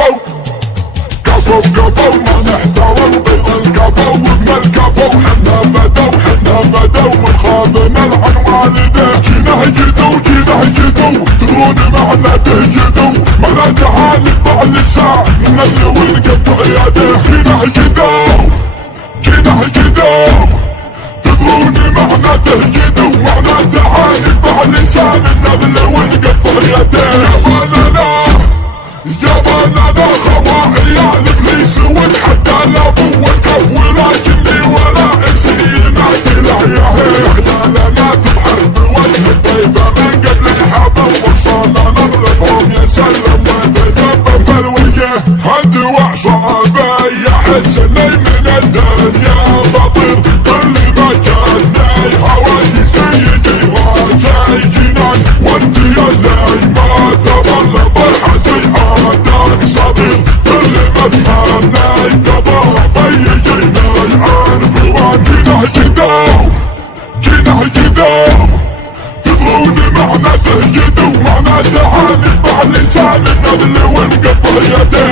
كفو كفو كفو ما نحترم بين الكفو وابن الكفو. حنا بدو من خاضنا العنوان ده. جينا هيجدو تدرون معنا تهجدو. معنى جهالك مع اللسان من اللي ونقطع يده. جينا هيجدو تدرون معنا تهجدو. معنى جهالك مع اللسان من اللي ونقطع يده. يابانا خواريا الابليس ونحدى الابو والكف. ولكني ولا انسينا تلعيا. احنا لنا تضحك بوجه الطيبه من قبل الحبل. وصلنا نغلبهم يا سلم وتزبط الوجه. هدوع صعبه يحس اني من الدنيا بطير. كل ما كان هواي سيدي راسي جنان. وانت يا اللي ما تظل فرحتي عادك صديق. كل ما تمنى تبغى ضيجيني عن فوان. جينا هيجدو تدرون معنا تهجدو. معنا تعاند مع اللسان النبل ونقطع يده.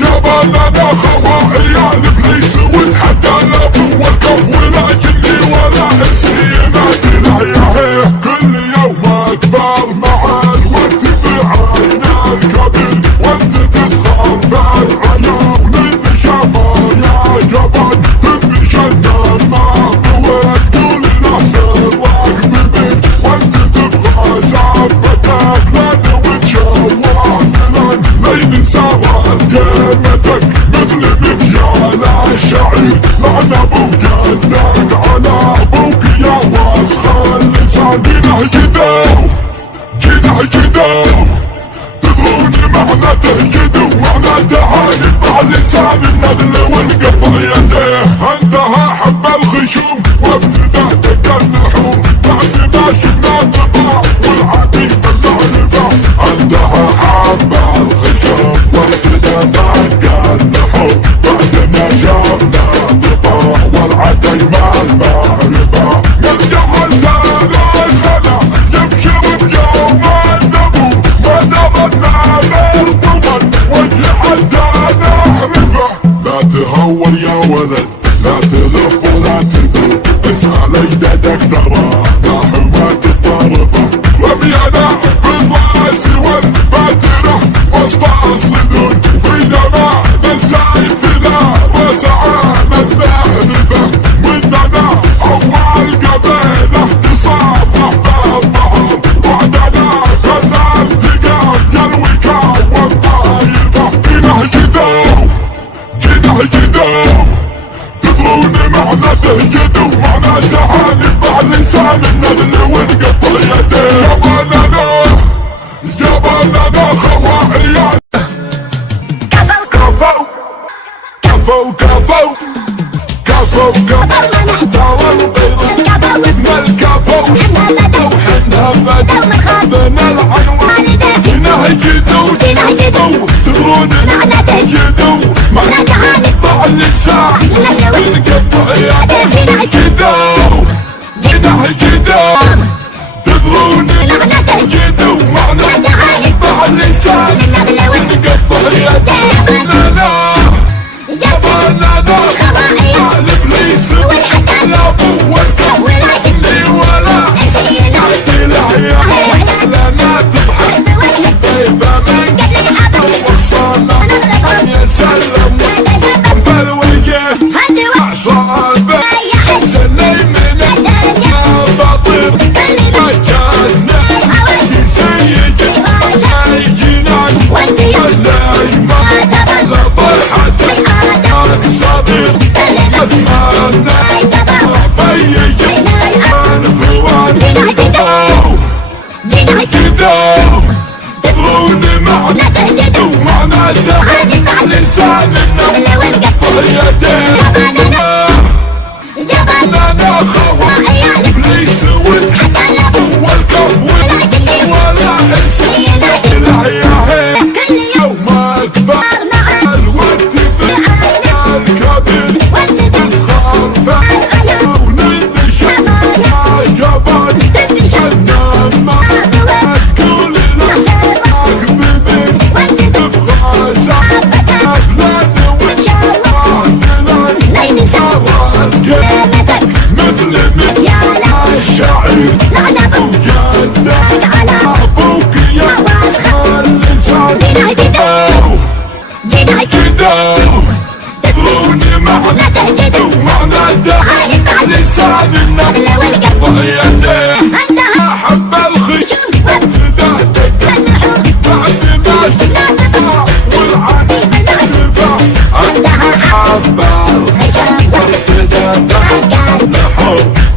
يابانا خواريا الابليس ونتحدى الابو والكف. ولكني ولا انسينا تلعيا. كل يوم اكبر مع الوقت في عين الكبير. وانت تصغر في العيون النشامة يا جبل. تبي شدة ما قوة تقول له سرك بالبيت. وانت تبغى سالفتك لنا وتشوه لنا. لين سوت قيمتك مثل مكيال الشعير. لعن ابوك جدك على ابوك يا وسخ اللسان. جينا هيجدو تدرون معنا تهجدو. معنا تعاند مع اللسان النبل ونقطع يده. عندها حب الخشوم وابتدأت اللحوم. بعد ما شفنا الطباع والعديد اللعبة. عندها حب الخشوم وابتدأت اللحوم. بعد ما شفنا الطباع والعديد مع المعرفة. الجهل دار الخلا يبشر بيوم النبو. ما دخلنا بالضمن وجه حتى نحرفه. لا تهور يا ولد لا تلف ولا تدور. اسمع ليدتك ترى ناحبة الطرفة. رمينا بالراس والباترة وسط الصدور. في زمان السيف لا وسعانا النحرفة. مننا اول قبيلة تصافح بالظهر. وعدنا خلنا التقام يا الوكام والطايفة. جينا هيجدو تدرون معنا تهجدو. معنا تعاند مع اللسان النبل ونقطع يده. يابانا خواريا كفو ما نحترم بين الكفو. وحنا بدو من خاضنا العنوان ده. جينا هيجدو تدرون معنا تهجدو. معنا تعاند مع اللسان ونقطع يده. جينا هيجدو تدرون معنا تهجدو. معنا تعاند مع اللسان ونقطع يده. يابانا خواريا الابليس ونحدى الابو والكف. ولكني ولا انسينا تلعيا. لنا تضحك بوجه الطيبه من قبل الحبل. وصلنا نغلبهم يا سلم وتزبط الوجه. هدوع صعبه يحس اني من الدنيا بطير. كل ما كان هواي سيدي راسي جنان. وانت يا اللي ما تظل الكفا